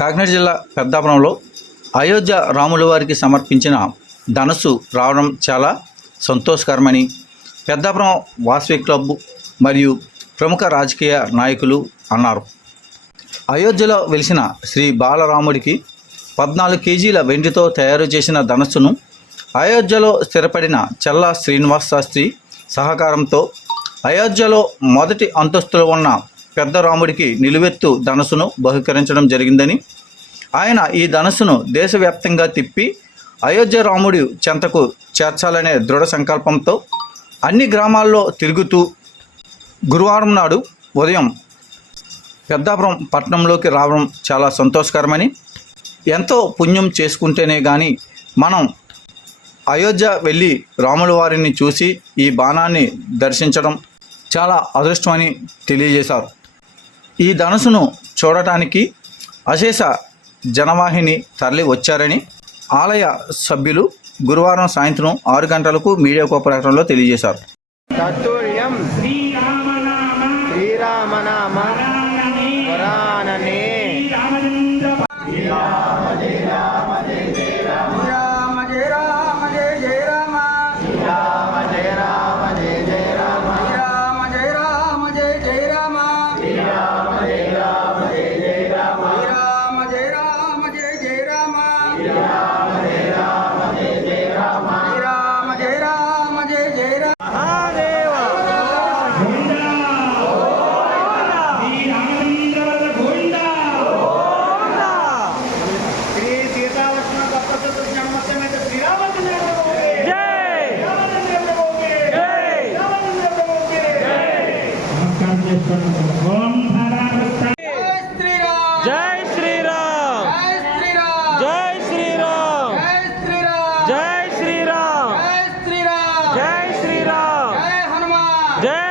కాకినాడ జిల్లా పెద్దాపురంలో అయోధ్య రాముల వారికి సమర్పించిన ధనస్సు రావడం చాలా సంతోషకరమని పెద్దాపురం వాసవి క్లబ్ మరియు ప్రముఖ రాజకీయ నాయకులు అన్నారు. అయోధ్యలో వెలిసిన శ్రీ బాలరాముడికి పద్నాలుగు కేజీల వెండితో తయారు చేసిన ధనస్సును అయోధ్యలో స్థిరపడిన చల్లా శ్రీనివాస్ శాస్త్రి సహకారంతో అయోధ్యలో మొదటి అంతస్తులో ఉన్న పెద్ద రాముడికి నిలువెత్తు ధనస్సును బహుకరించడం జరిగిందని ఆయన ఈ ధనస్సును దేశవ్యాప్తంగా తిప్పి అయోధ్య రాముడి చెంతకు చేర్చాలనే దృఢ సంకల్పంతో అన్ని గ్రామాల్లో తిరుగుతూ గురువారం నాడు ఉదయం పెద్దాపురం పట్టణంలోకి రావడం చాలా సంతోషకరమని ఎంతో పుణ్యం చేసుకుంటేనే కానీ మనం అయోధ్య వెళ్ళి రాముల వారిని చూసి ఈ బాణాన్ని దర్శించడం చాలా అదృష్టమని తెలియజేశారు. ఈ ధనుసును చూడటానికి అశేష జనవాహిని తరలి వచ్చారని ఆలయ సభ్యులు గురువారం సాయంత్రం ఆరు గంటలకు మీడియా ప్రకటనలో తెలియజేశారు. శ్రీరామనామ জয়